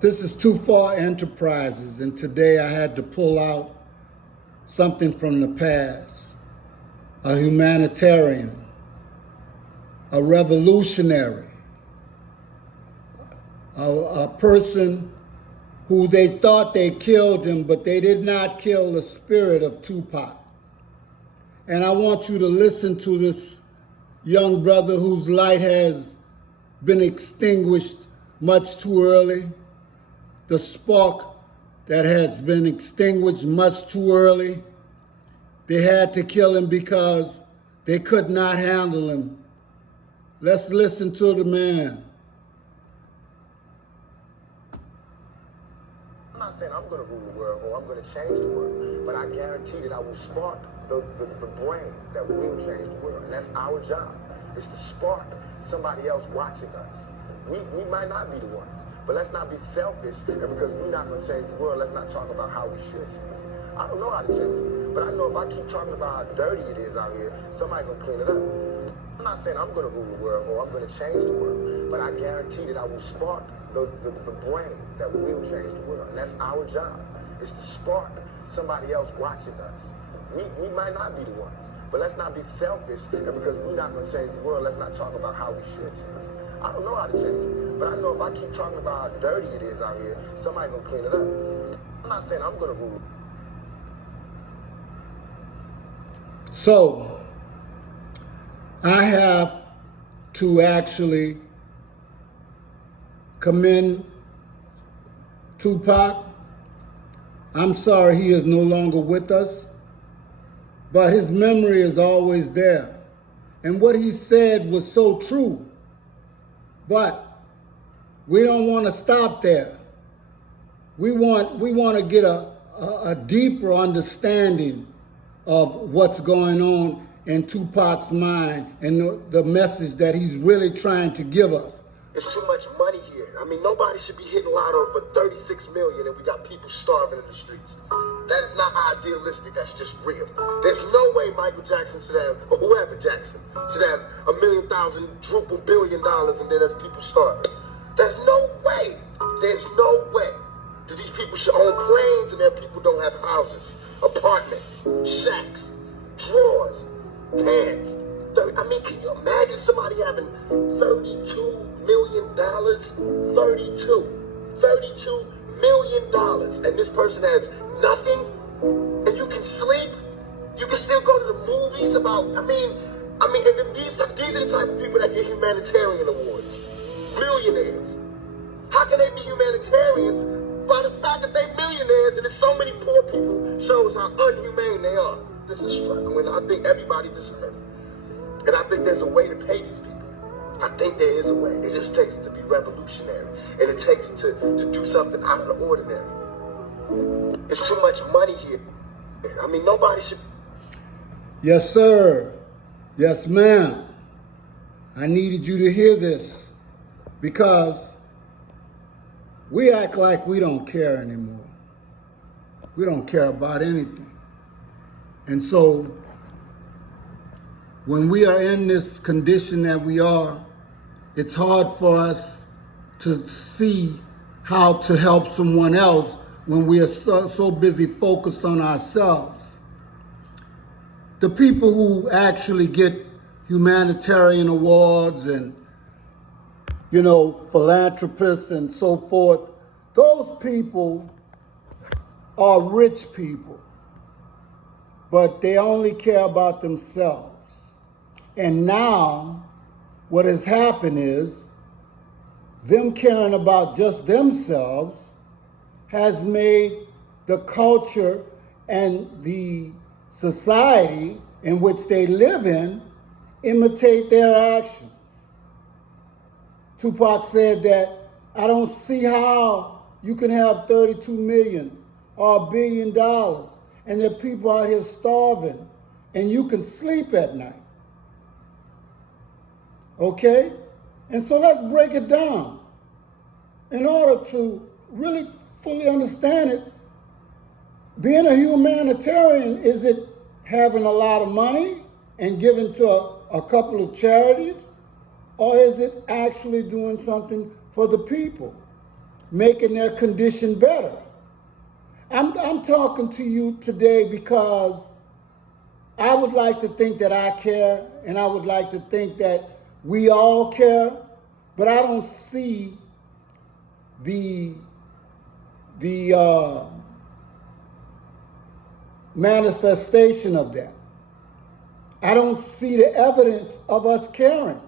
This is Too Far Enterprises, and today I had to pull out something from the past. A humanitarian, a revolutionary, a person who they thought they killed him, but they did not kill the spirit of Tupac. And I want you to listen to this young brother whose light has been extinguished much too early, the spark that has been extinguished much too early. They had to kill him because they could not handle him. Let's listen to the man. I'm not saying I'm going to rule the world or I'm going to change the world, but I guarantee that I will spark the brain that will change the world. And that's our job, is to spark somebody else watching us. We might not be the ones, but let's not be selfish. And because we're not going to change the world, let's not talk about how we should change it. I don't know how to change it, but I know if I keep talking about how dirty it is out here, somebody's going to clean it up. I'm not saying I'm going to rule the world or I'm going to change the world, but I guarantee that I will spark the brain that will change the world. And that's our job, is to spark somebody else watching us. We might not be the ones, but let's not be selfish. And because we're not going to change the world, let's not talk about how we should change it. I don't know how to change it, but I know if I keep talking about how dirty it is out here, somebody's going to clean it up. I'm not saying I'm going to rule. So, I have to actually commend Tupac. I'm sorry he is no longer with us, but his memory is always there. And what he said was so true. But we don't want to stop there. We want to get a deeper understanding of what's going on in Tupac's mind and the message that he's really trying to give us. It's too much money here. I mean, nobody should be hitting lotto for 36 million and we got people starving in the streets. That is not idealistic, that's just real. There's no way Michael Jackson should have, or whoever Jackson, should have $1,000,000 billion and then there's people starving. There's no way. There's no way that these people should own planes and their people don't have houses, apartments, shacks, drawers, pants. I mean, can you imagine somebody having $32 million? $32 million. And this person has nothing? And you can sleep? You can still go to the movies about, I mean, and then these are the type of people that get humanitarian awards. Millionaires. How can they be humanitarians? By the fact that they're millionaires and there's so many poor people shows how unhumane they are. This is struggling. I think everybody deserves it. And I think there's a way to pay these people. I think there is a way. It just takes to be revolutionary. And it takes to do something out of the ordinary. It's too much money here. I mean, nobody should... Yes, sir. Yes, ma'am. I needed you to hear this because we act like we don't care anymore. We don't care about anything. And so when we are in this condition that we are, it's hard for us to see how to help someone else when we are so busy focused on ourselves. The people who actually get humanitarian awards and, philanthropists and so forth, those people are rich people, but they only care about themselves. And now, what has happened is, them caring about just themselves has made the culture and the society in which they live in imitate their actions. Tupac said that, I don't see how you can have 32 million or $1 billion and there are people out here starving and you can sleep at night. Okay? And so let's break it down. In order to really fully understand it, being a humanitarian, is it having a lot of money and giving to a couple of charities? Or is it actually doing something for the people? making their condition better. I'm talking to you today because I would like to think that I care, and I would like to think that we all care, but I don't see the manifestation of that. I don't see the evidence of us caring.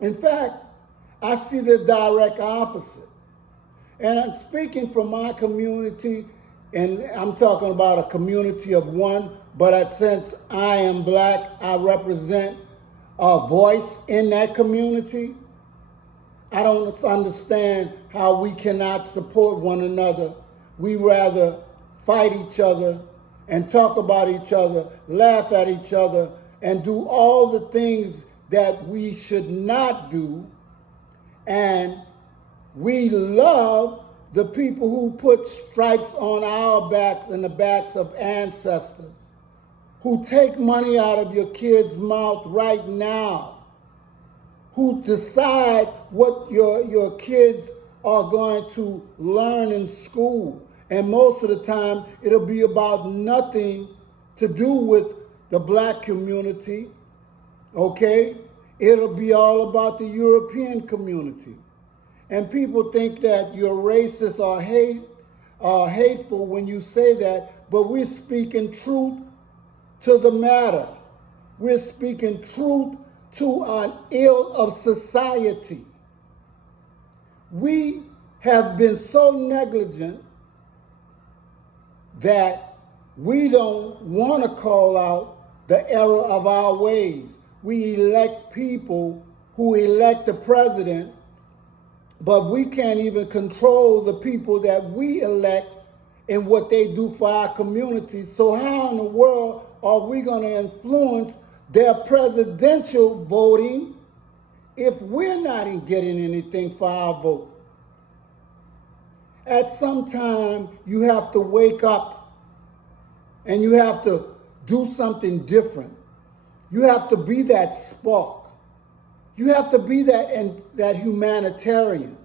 In fact, I see the direct opposite. And I'm speaking from my community, and I'm talking about a community of one, but since I am black, I represent a voice in that community. I don't understand how we cannot support one another. We rather fight each other and talk about each other, laugh at each other, and do all the things that we should not do. And we love the people who put stripes on our backs and the backs of ancestors, who take money out of your kid's mouth right now, who decide what your kids are going to learn in school. And most of the time, it'll be about nothing to do with the black community, okay? It'll be all about the European community. And people think that you're racist or hateful when you say that, but we're speaking truth to the matter. We're speaking truth to an ill of society. We have been so negligent that we don't want to call out the error of our ways. We elect people who elect the president, but we can't even control the people that we elect and what they do for our community. So how in the world are we going to influence their presidential voting if we're not getting anything for our vote? At some time, you have to wake up and you have to do something different. You have to be that spark. You have to be that humanitarian,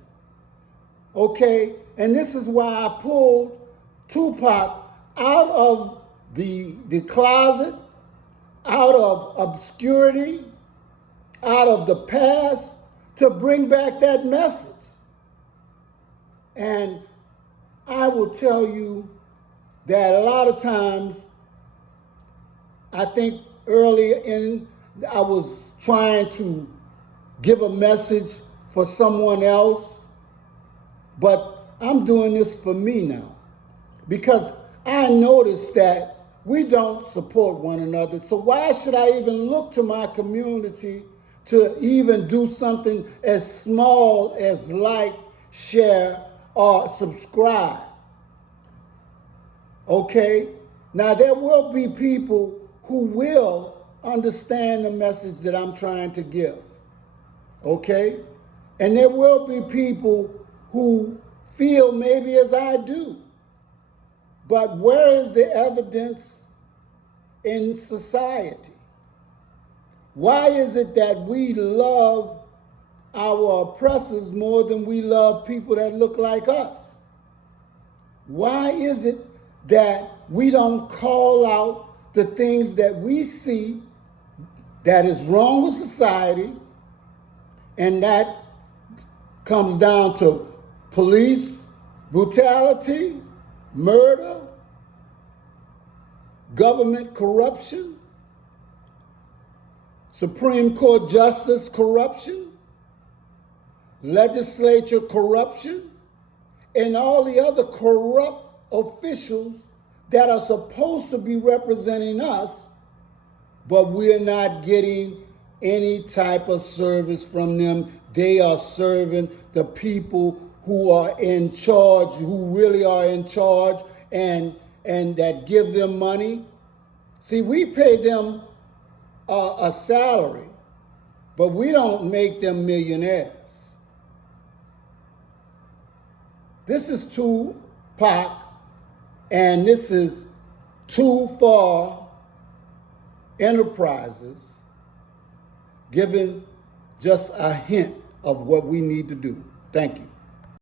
okay? And this is why I pulled Tupac out of the closet, out of obscurity, out of the past, to bring back that message. And I will tell you that a lot of times, I think earlier I was trying to give a message for someone else, but I'm doing this for me now because I noticed that we don't support one another. So why should I even look to my community to even do something as small as like, share, or subscribe? Okay? Now there will be people who will understand the message that I'm trying to give. Okay? And there will be people who feel maybe as I do. But where is the evidence in society? Why is it that we love our oppressors more than we love people that look like us? Why is it that we don't call out the things that we see that is wrong with society? And that comes down to police brutality, murder, government corruption, Supreme Court justice corruption, legislature corruption, and all the other corrupt officials that are supposed to be representing us, but we're not getting any type of service from them. They are serving the people who are in charge, who really are in charge, and that give them money. See, we pay them a salary, but we don't make them millionaires. This is Tupac, and this is Too Far Enterprises, giving just a hint of what we need to do. Thank you.